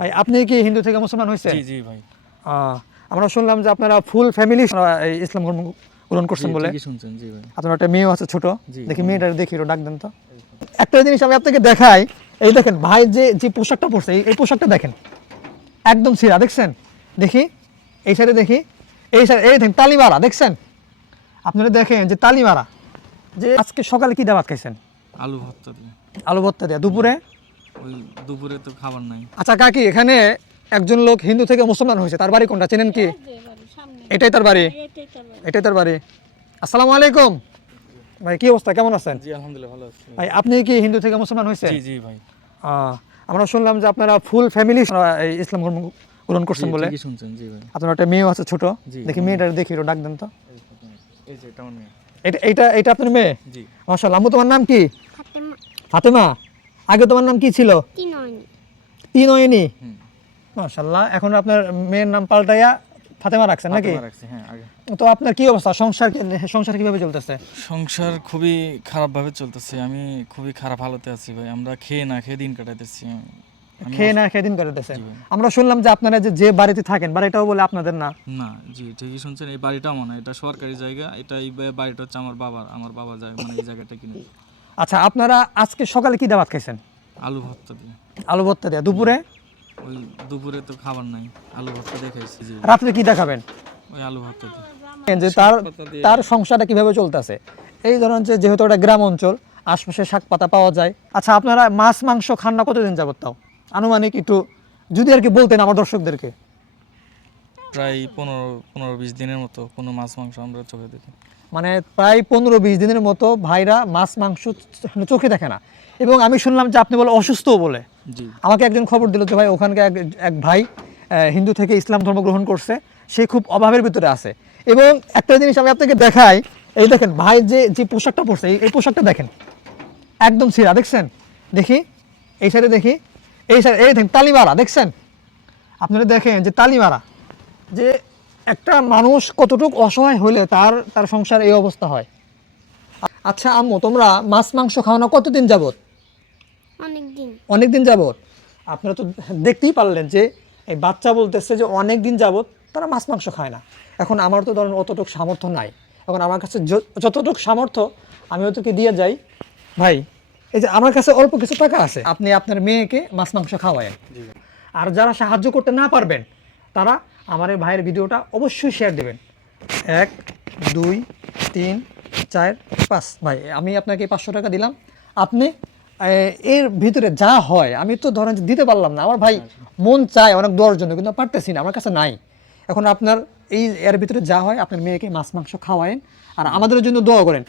ভাই আপনি কি হিন্দু থেকে মুসলমান হয়েছেন জি জি ভাই। আমরা শুনলাম যে আপনারা ফুল ফ্যামিলি ইসলাম ধর্ম গ্রহণ করছেন বলে। শুনছেন জি ভাই। আপনার একটা মেয়েও আছে ছোট। দেখি মেয়েটা দেখি ডাক দেন তো। একটা জিনিস আমি আপনাকে দেখাই এই দেখেন ভাই যে যে পোশাকটা পরছে এই- পোশাকটা দেখেন। একদম ছিঁড়া দেখছেন? দেখি এই সাইডে দেখি এই সাইড এই দেখেন তালিমারা দেখছেন? আপনারা দেখেন যে তালিমারা যে আজকে সকালে কি দাবাত খাইছেন? আলু ভর্তা দিয়ে। আলু ভর্তা দেয়া দুপুরে? ওই দুপুরে তো খাবার নাই। আচ্ছা কাকি এখানে একজন লোক হিন্দু থেকে মুসলমান হয়েছে। তার বাড়ি কোনটা? চেনেন কি? এটাই তার বাড়ি? এটাই তার বাড়ি। আসসালামু আলাইকুম। ভাই কি অবস্থা? কেমন আছেন? জি আলহামদুলিল্লাহ ভালো আছি। ভাই আপনি কি হিন্দু থেকে মুসলমান হয়েছেন? জি জি ভাই। আহ, আমরা শুনলাম যে আপনারা ফুল ফ্যামিলি ইসলাম ধর্ম গ্রহণ করছেন বলে। ঠিকই শুনছেন জি ভাই। আপনার একটা মেয়েও আছে ছোট। দেখি মেয়েটা দেখি একটু ডাক দেন তো। এই যে এটা আমার মেয়ে। এটা এইটা এটা আপনার মেয়ে? জি। মাশাআল্লাহ আম্মু তোমার নাম কি? ফাতেমা। ফাতেমা? আগে তোমার নাম কি ছিল? তিনয়নি। তিনয়নি? হুম। মাশাআল্লাহ এখন আপনার মেয়ের নাম পাল্টাইয়া ফাতেমা রাখছেন নাকি? হ্যাঁ আগে। তো আপনার কি অবস্থা? সংসার সংসার কীভাবে চলতেছে? সংসার খুবই খারাপ ভাবে চলতেছে। আমি খুবই খারাপ হালতে আছি ভাই। আমরা খেয়ে না খেয়ে দিন কাটাইতেছি। খেয়ে না খেয়ে দিন ভাই। আমরা শুনলাম যে আপনারা যে যে বাড়িতে থাকেন বাড়িটাও বলে আপনাদের না? না জি ঠিকই শুনছেন। এই বাড়িটা আমার না এটা সরকারি জায়গা এটা এই বাড়িটা হচ্ছে আমার বাবার আমার বাবা জায়গা মানে এই জায়গাটা কিনে। আচ্ছা আপনারা আজকে সকালে কি দাবাত খাইছেন? আলু ভর্তা দিয়ে। আলু ভর্তা দেয়া। দুপুরে? ওই দুপুরে তো খাবার নাই। আলু ভর্তা দেখাইছি জি। রাত্রে কি দেখাবেন? ওই আলু ভর্তা দিয়ে। যে তার তার সংসারটা কীভাবে চলতেছে? এই ধরেন যে যেহেতু একটা গ্রাম অঞ্চল আশপাশে শাক পাতা পাওয়া যায়। আচ্ছা আপনারা মাছ মাংস খান না কতদিন যাবত তাও? আনুমানিক একটু যদি আর কি বলতেন আমার দর্শকদেরকে। প্রায় পনেরো পনেরো বিশ দিনের মতো কোনো মাছ মাংস আমরা চোখে দেখি। মানে প্রায় পনেরো বিশ দিনের মতো ভাইরা মাছ মাংস চোখে দেখে না। এবং আমি শুনলাম যে আপনি বলে অসুস্থ বলে। আমাকে একজন খবর দিল যে ভাই ওখানকার এক এক ভাই হিন্দু থেকে ইসলাম ধর্ম গ্রহণ করছে। সে খুব অভাবের ভিতরে আছে। এবং একটা জিনিস আমি আপনাকে দেখাই এই দেখেন ভাই যে যে পোশাকটা পরছে এই- এই পোশাকটা দেখেন। একদম ছিঁড়া দেখছেন? দেখি এই সাইডে দেখি এই সাইড এই দেখেন তালিমারা দেখছেন? আপনারা দেখেন যে তালিমারা যে একটা মানুষ কতটুকু অসহায় হলে তার তার সংসার এই অবস্থা হয়। আচ্ছা আম্মু তোমরা মাছ মাংস খাওয়ানো কতদিন যাবত অনেক দিন অনেক যাবত আপনারা তো দেখতেই পারলেন যে এই বাচ্চা বলতেছে যে অনেক দিন যাবত তারা মাছ মাংস খায় না। এখন আমার তো ধরেন অতটুকু সামর্থ্য নাই। এখন আমার কাছে যতটুকু সামর্থ্য আমি ওদেরকে দিয়ে যাই। ভাই এই যে আমার কাছে অল্প কিছু টাকা আছে আপনি আপনার মেয়েকে মাছ মাংস খাওয়ায়েন। আর যারা সাহায্য করতে না পারবেন তারা আমার এই ভাইয়ের ভিডিওটা অবশ্যই শেয়ার দেবেন। এক, দুই, তিন, চার, পাঁচ। ভাই, আমি আপনাকে পাঁচশো টাকা দিলাম। আপনি এর ভিতরে যা হয়, আমি তো ধরেন দিতে পারলাম না। আমার ভাই মন চায় অনেক দেওয়ার জন্য, কিন্তু পারতেছি না, আমার কাছে নাই। এখন আপনার এই, এর ভিতরে যা হয়, আপনার মেয়েকে মাছ, মাংস খাওয়ায়েন আর আমাদের জন্য দোয়া করেন।